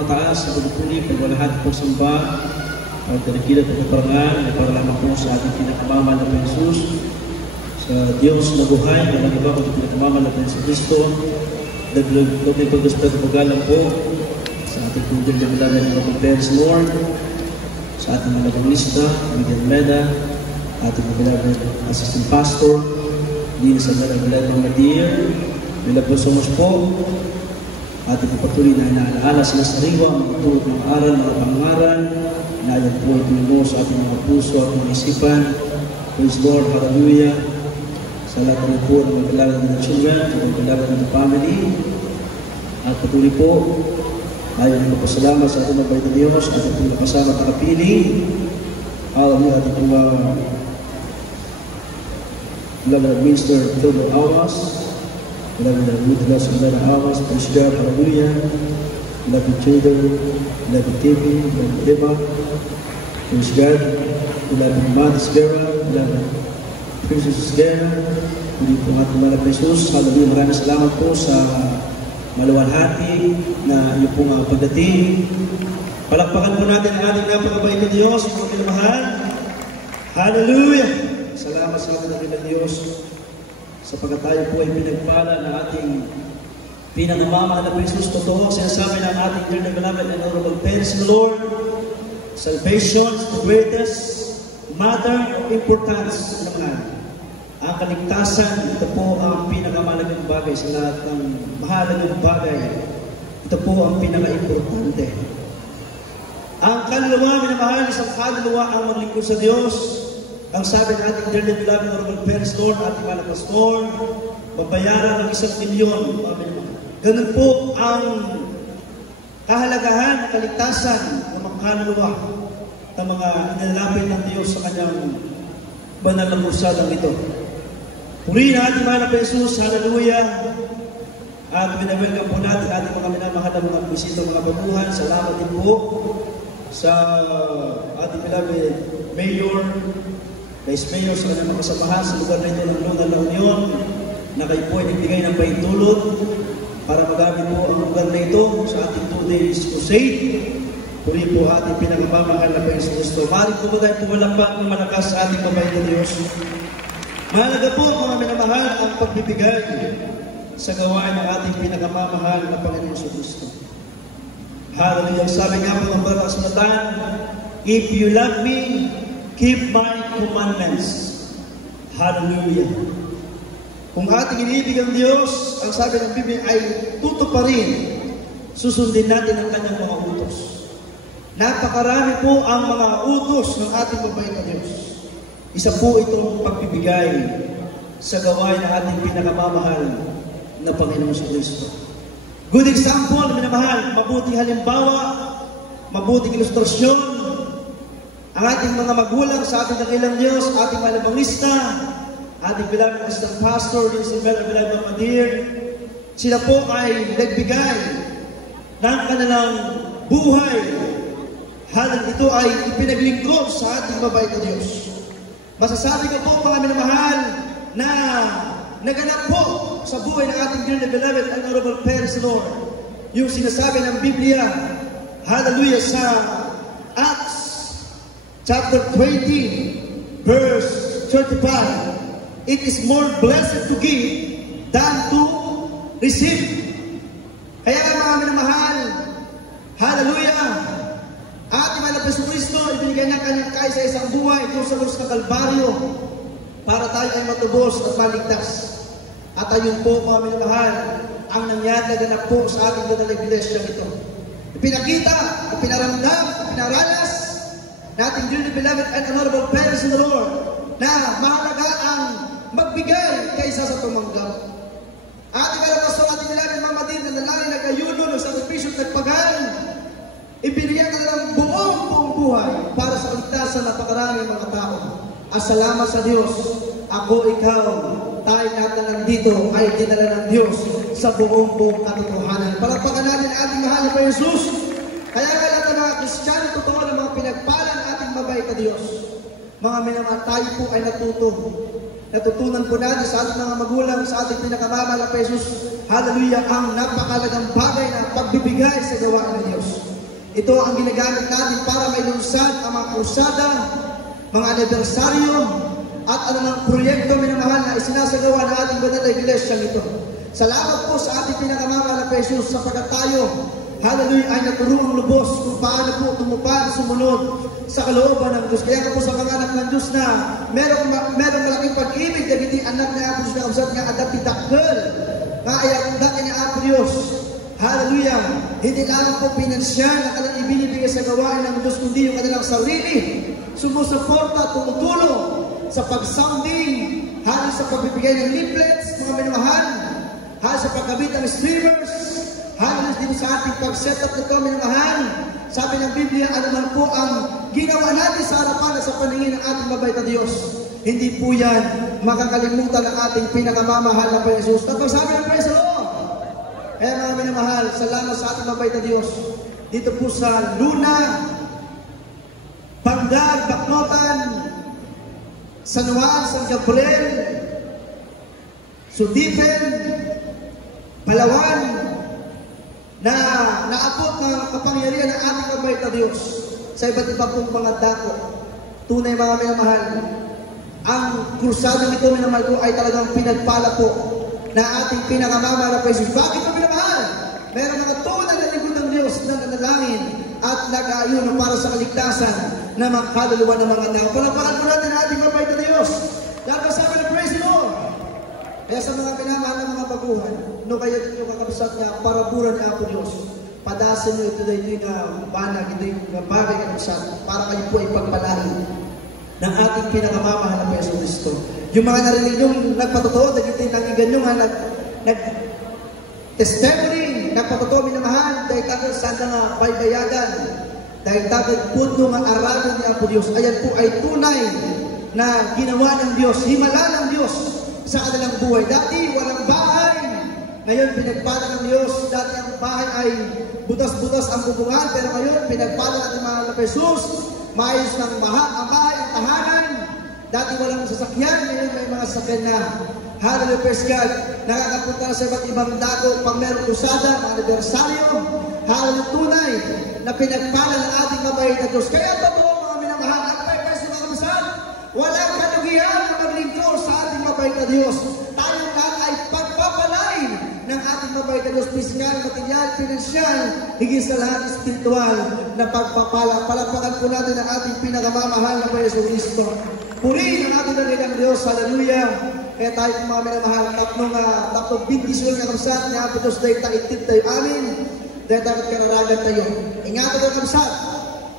pinakamataas sa pagpuli, pagwalahati po samba, pagdakilat at kaparangan, ay para lamang po sa ating pinakamamahal na Jesus, sa Diyos na buhay, na nagaba ko sa pinakamamahal na sa Kristo, naging pag-respect at pagalang po sa ating kundin na milalan ng mga parents, Lord, sa ating mga nagawista, Miguel Meda, ating mga assistant pastor, din sa mga mga dear, nila po so much po, ating patuloy na inaalaala sila sa riwa, mga tulog ng aral, mga pangaral, na ayan po itinungo sa ating mga puso at mga isipan. Praise Lord, hallelujah. Sa lahat ng po ng magkalaran ng children, ng magkalaran ng family, at patuloy po, ayan po pasalamat sa ating mabait na Diyos, at ating kasama at nakapili. Hallelujah, ating po beloved Minister Philip Awas, beloved Ruth Los Awas, praise God, hallelujah. Beloved Trader, beloved TV, beloved Eva, praise God, beloved Matis Vera, beloved Princess Vera, hindi po ating mga Jesus, hallelujah, maraming salamat po sa maluwalhati na iyong pong pagdating. Palakpakan po natin ang ating napakabait na Diyos, mga pinamahal. Hallelujah! Salamat sa ating ng Diyos, sapagkat tayo po ay pinagpala na ating pinakamamahal na Jesus. Totoo, sinasabi ng ating dear and beloved and honorable parents in the Lord, salvation is the greatest matter of importance naman. Ang kaligtasan, ito po ang pinakamahalagang bagay sa lahat ng mahalagang bagay. Ito po ang pinaka-importante. Ang kaluluwa, minamahal, isang kaluluwa ang maglingkod sa Diyos. Ang sabi ng ating dear and beloved honorable parents, Lord, ating mga pastor, mabayaran ng 1 milyon. Ganun po ang kahalagahan, kaligtasan ng mga kaluluwa ng mga inalapit ng Diyos sa kanyang banal na kursadang ito. Purihin ang ating mahal na Jesus, hallelujah. At binawelcome po natin ating mga minamahal na mga bisita, mga babuhan. Salamat din po sa ating beloved Mayor, Vice Mayor, sa kanyang mga kasamahan sa lugar na ito ng Luna La Union, na kayo po ay nagbigay ng paintulot para magamit po ang lugar na ito sa ating 2 days crusade. Purihin po ating pinakamamahal na Jesus Kristo. Maaaring po ba tayo pumalakpak ng malakas sa ating mabait na Diyos? Mahalaga po mga minamahal ang pagbibigay sa gawain ng ating pinakamamahal na Panginoon sa Kristo. Hallelujah. Sabi nga po ng Baral Sulatan, if you love me, keep my commandments. Hallelujah. Kung ating inibig ang Diyos, ang sabi ng Biblia ay tutuparin, susundin natin ang kanyang mga utos. Napakarami po ang mga utos ng ating mabait na Diyos. Isa po itong pagbibigay sa gawain ng ating pinakamamahal na Panginoon sa Kristo. Good example, minamahal, mabuting halimbawa, mabuting ilustrasyon, ang ating mga magulang sa ating dakilang Diyos, ating mga labangista, ating beloved assistant pastor, din si beloved Mama Dear, sila po ay nagbigay ng kanilang buhay. Halang ito ay ipinaglingkod sa ating mabait na Diyos. Masasabi ko po mga minamahal na naganap po sa buhay ng ating dear and beloved and honorable parents, Lord, yung sinasabi ng Biblia, hallelujah, sa Acts chapter 20 verse 35, it is more blessed to give than to receive. Kaya mga minamahal, hallelujah, ating mahal na Kristo, ibinigay ng kanyang kaisa isang buhay ito sa krus ng Kalbaryo para tayo ay matubos at maligtas. At ayun po mga minamahal, ang nangyari na ganap po sa ating banal na iglesia ito. Ipinakita, ipinaramdam, ipinaranas nating dear and beloved and honorable parents in the Lord na mahalaga ang magbigay kaysa sa tumanggap. Ating mga pastor, ating beloved Mama Dear, na nalangin, nag-ayuno, nagsakripisyo, nagpagal, ibinigyan ka ng buong buhay para sa kaligtasan ng napakaraming mga tao. At salamat sa Diyos, ako, ikaw, tayo natin nandito ay dinala ng Diyos sa buong katotohanan. Palagpakan natin ating mahal na Jesus. Kaya nga lahat ng mga Kristiyano, totoo ng mga pinagpala ng ating mabait na Diyos. Mga minamahal, tayo po ay natutunan po natin sa ating mga magulang, sa ating pinakamamahal na Jesus. hallelujah, ang napakalagang bagay na pagbibigay sa gawain ng Diyos. Ito ang ginagamit natin para may lunsad ang mga krusada, mga anibersaryo, at anumang proyekto minamahal na isinasagawa ng ating banal na iglesia nito. Salamat po sa ating pinakamamahal na Jesus sapagkat tayo, hallelujah, ay naturuang lubos kung paano po tumupad, sumunod sa kalooban ng Diyos. Kaya po sa mga anak ng Diyos na merong malaking pag-ibig na hindi anak na Apo Diyos na usap nga adat tidakkel nga ayang dati ni Apo Diyos. Hallelujah! Hindi lang po pinansyal na kanilang ibinibigay sa gawain ng Diyos, kundi yung kanilang sarili. Sumusuporta, tumutulong sa pag-sounding, halos sa pagbibigay ng leaflets, mga minamahal, halos sa pagkabit ng streamers, halos din sa ating pag-set up nito, minamahal. Sabi ng Biblia, ano man po ang ginawa natin sa harapan at sa paningin ng ating mabait na Diyos. Hindi po yan makakalimutan ng ating pinakamamahal na Panginoon Jesus. At sabi ng Praise the Lord! Kaya mga minamahal, salamat sa ating mabait na Diyos. Dito po sa Luna, Bandag, Baknotan, San Juan, San Gabriel, Sudipen, Palawan, na naabot ng kapangyarihan ng ating mabait na Diyos sa iba't ibang pong mga dako. Tunay mga minamahal, ang krusada nito minamahal ko ay talagang pinagpala po na ating pinakamamahal na Jesus. Bakit ito minamahal? Meron mga tunay na lingkod ng Diyos na nanalangin at nag-aayuno para sa kaligtasan ng mga kaluluwa ng mga tao. Palapakan po natin ang ating mabait na Diyos. Dahil sabi na praise the Lord. Kaya sa mga pinamahal ng mga baguhan, no kayo yung kakabisat na paraburan niya po Diyos, padasan nyo ito yung banag, ito yung bagay kakabisat, para kayo po ay pagpalain ng ating pinakamamahal na Yesu Cristo. Yung mga narinig yung nagpatotoo, dahil ito yung nangigan nyo nga, nag-testimony, nagpatotoo minamahal, dahil takot sana nga baybayagan, dahil takot puno nga aralan niya po Diyos. Ayan po ay tunay na ginawa ng Diyos, himala ng Diyos sa kanilang buhay. Dati walang bahay, ngayon pinagpala ng Diyos. Dati ang bahay ay butas-butas ang bubungan, pero ngayon pinagpala natin mga Jesus, maayos ng ang bahay, ang tahanan. Dati walang sasakyan, ngayon may mga sasakyan na. Hallelujah, praise God. Nakakapunta na sa iba't ibang dako pag merong kusada, mga anibersaryo. Hallelujah, tunay na pinagpala ng ating mabait na Diyos. Kaya totoo mga minamahal, at may pwes mga kamasan, walang kalugihan na maglingkod sa ating mabait na Diyos. Tayong lahat ay pagpapalain ng ating mabait na Diyos, pisikal, material, pinansyal, higit sa lahat espiritual na pagpapala. Palakpakan po natin ang ating pinakamamahal na Yesu Cristo. Purihin ang ating nalilang Diyos. Hallelujah. Kaya tayo kung mga minamahal, tatlong bindisyon na kamsat na Apo Diyos dahil taitip tayo amin, dahil dapat kararagan tayo. Ingatan tayo kamsat.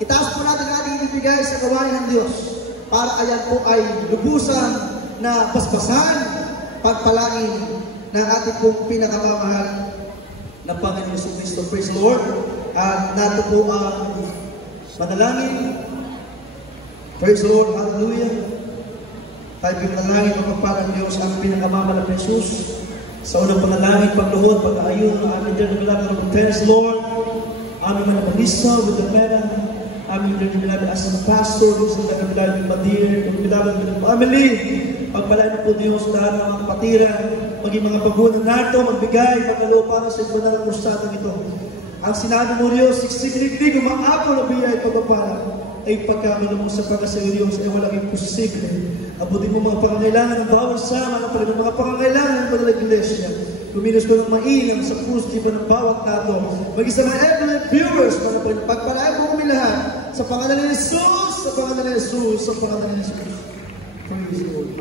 Itaas po natin ang ating ibibigay sa gawain ng Diyos para ayan po ay lubusan na paspasan, pagpalain ng ating pong pinakamamahal na Panginoon Yesu Cristo. Praise the Lord. At nato po ang manalangin. Praise the Lord. Hallelujah. Tayo pinalangin ang pagpalang Diyos ang pinakamamahal na Jesus. Sa unang panalangin, pagluhod, pag-aayun ng aming dyan na bilangin ng Praise the Lord. Aming manapalista with the mera. Aming dyan na bilangin as a pastor, sa dyan na bilangin ng Madir, ng bilangin ng family. Pagpalain po Diyos dahil ng mga kapatiran, maging mga bagunan nato, magbigay, magkalo para sa iba na krusada nito. Ang sinabi mo Diyos, siksiliglig, umaako na biyay pagpapala, ay pagkakalo mo sa pagkasaya Diyos, ay walang imposible. Abutin mo mga pangangailangan ng bawal sama, ng mga pangangailangan ng mga iglesia. Kumilos ko ng mainam sa pustiba ng bawat nato. Mag-isa mga excellent viewers, pagpalain mo kami lahat. Sa pangalan ni Jesus, sa pangalan ni Jesus, sa pangalan ni Jesus. Praise the Lord.